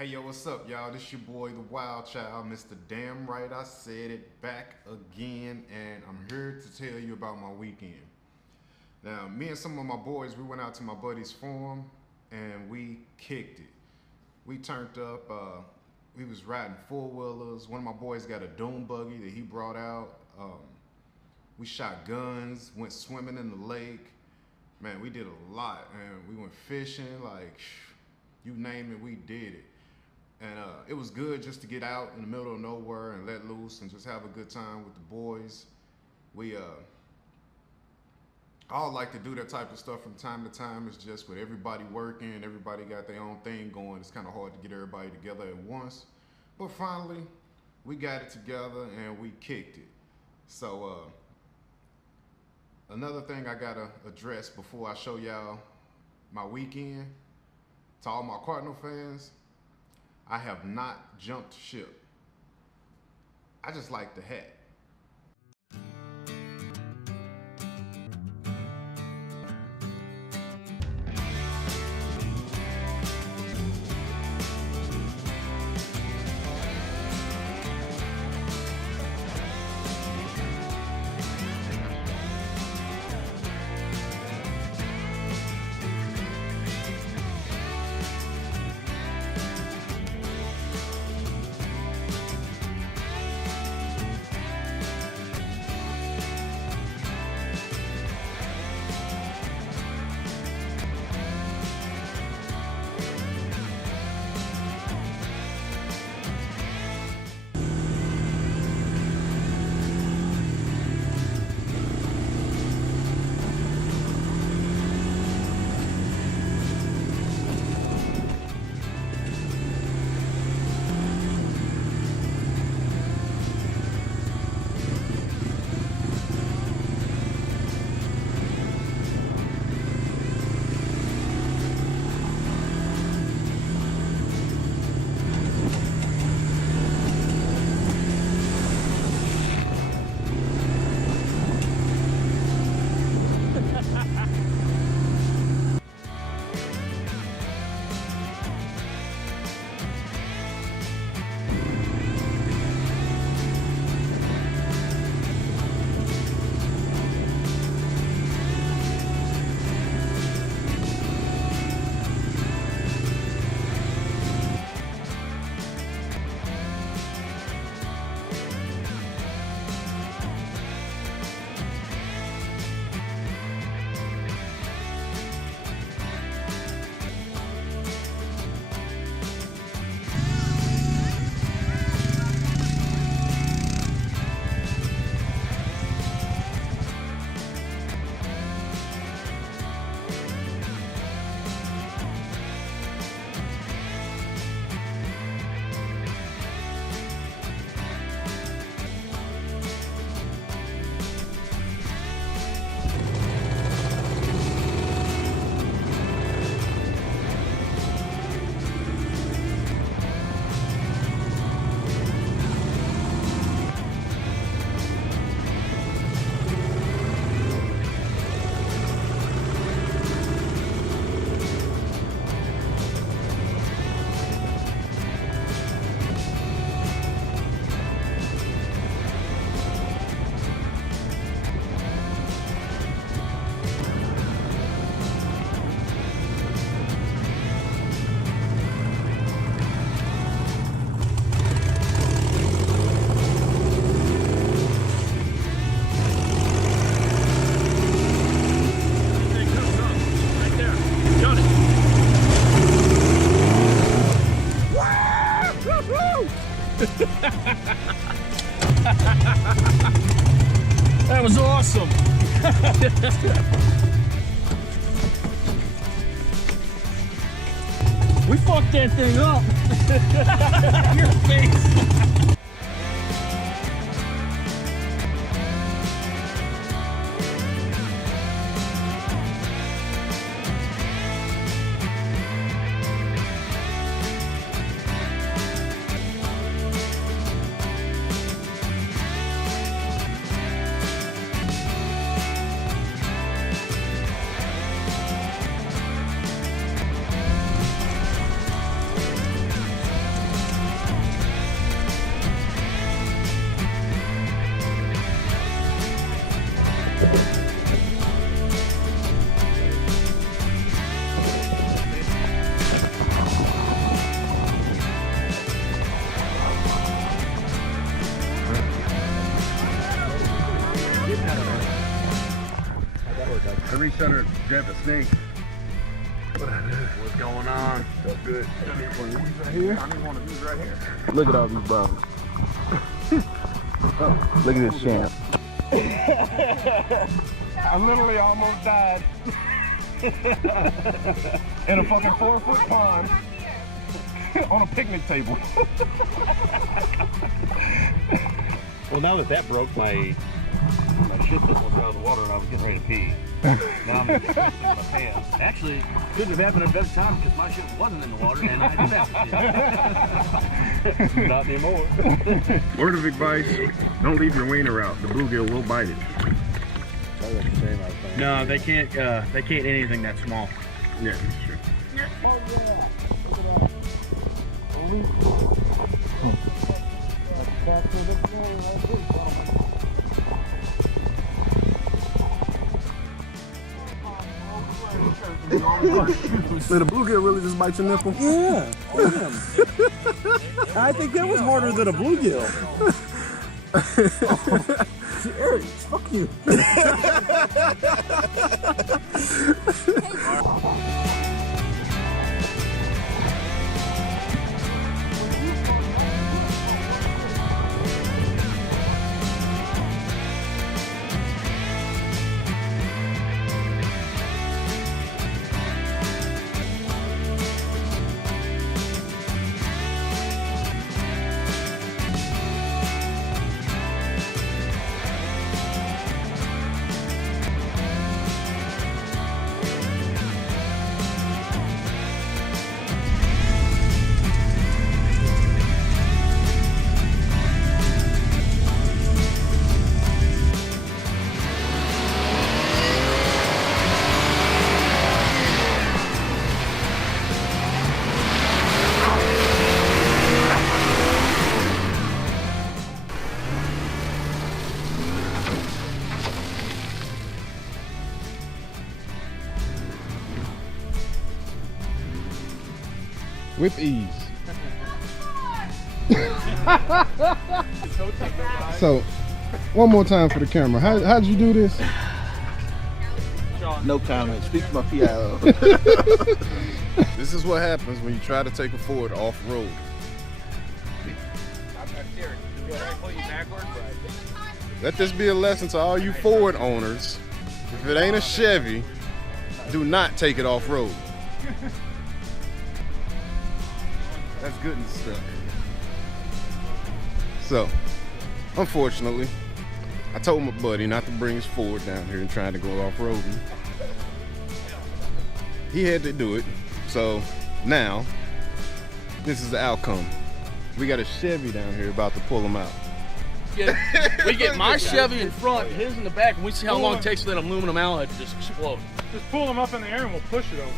Hey yo, what's up y'all? This your boy the Wild Child, Mr. Damn Right I Said It, back again, and I'm here to tell you about my weekend. Now, me and some of my boys, we went out to my buddy's farm and we kicked it. We turned up, we was riding four-wheelers. One of my boys got a dune buggy that he brought out. We shot guns, went swimming in the lake. Man, we did a lot, and we went fishing, like, you name it, we did it. And it was good just to get out in the middle of nowhere and let loose and just have a good time with the boys. We all like to do that type of stuff from time to time. It's just with everybody working, everybody got their own thing going. It's kind of hard to get everybody together at once. But finally, we got it together and we kicked it. So another thing I gotta address before I show y'all my weekend, to all my Cardinal fans, I have not jumped ship. I just like the hat. That was awesome. We fucked that thing up. Your face. trying to grab the snake. What's going on? So good. I need one of these right here. I need one of these right here. Look at all these bottles. Look at this champ. I literally almost died in a fucking 4-foot pond on a picnic table. Well, now that broke, my shit was out of the water and I was getting ready to pee. Now I'm in my pants. Actually, couldn't have happened at a better time because my shit wasn't in the water and I didn't have to shit. Not anymore. Word of advice, don't leave your wiener out. The bluegill will bite it. No, they can't eat anything that small. Yeah, that's true. Oh yeah. Man, the bluegill really just bites your nipple? Yeah. I think that was harder than a bluegill. Eric, fuck you. With ease. So, one more time for the camera. How'd you do this? No comment. Speak to my PIO. This is what happens when you try to take a Ford off-road. Let this be a lesson to all you Ford owners. If it ain't a Chevy, do not take it off-road. That's good and stuff. So, unfortunately, I told my buddy not to bring his Ford down here and try to go off-roading. He had to do it. So now, this is the outcome. We got a Chevy down here about to pull him out. We get my Chevy in front, his in the back, and we see how long it takes for that aluminum alloy to just explode. Just pull them up in the air and we'll push it over.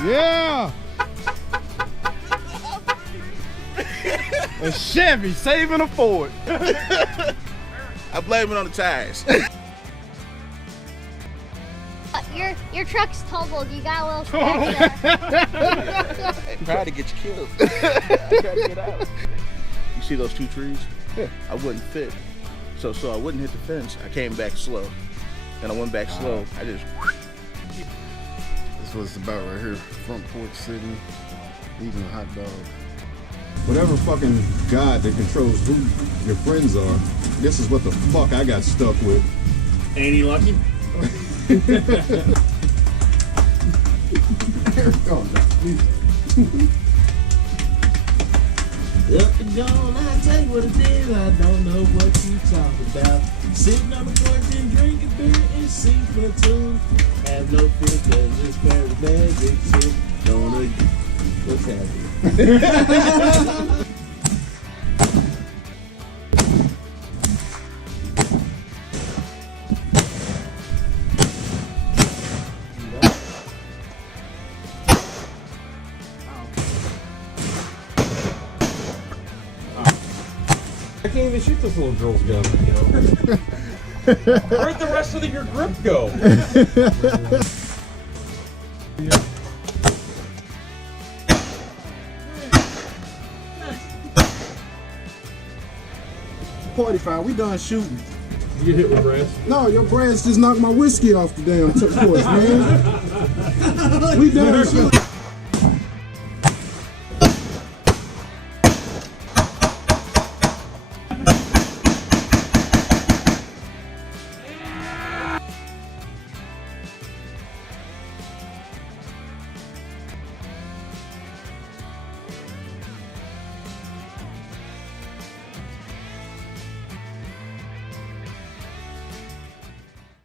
Yeah! A Chevy saving a Ford. I blame it on the tires. Your truck's totaled. You got a little scratch there. I'm trying to get you killed. I'm trying to get out. You see those two trees? Yeah. I wouldn't fit. So I wouldn't hit the fence. I came back slow. And I went back slow. I just... That's what it's about right here. Front porch sitting, eating a hot dog. Whatever fucking God that controls who your friends are, this is what the fuck I got stuck with. Ain't he lucky? Here it goes. Up and gone, I tell you what it is, I don't know what you talking about. Sitting on the porch and drinking beer and sing platoon. Have no fear cause this pair of magic shit. Don't know you. What's happening? I can't even shoot this little girl's gun. Where'd the rest of your grip go? 45, we done shooting. You get hit with brass. No, your brass just knocked my whiskey off the damn torch, man. We done shit.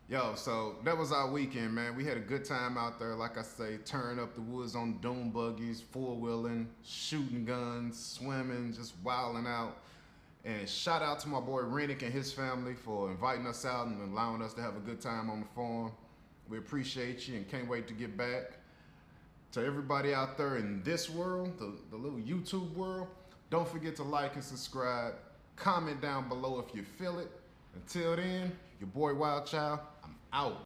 Yo, so that was our weekend, man. We had a good time out there. Like I say, tearing up the woods on dune buggies, four-wheeling, shooting guns, swimming, just wilding out. And shout out to my boy Renick and his family for inviting us out and allowing us to have a good time on the farm. We appreciate you and can't wait to get back. To everybody out there in this world, the little YouTube world, don't forget to like and subscribe. Comment down below if you feel it. Until then, your boy Wild Child, I'm out.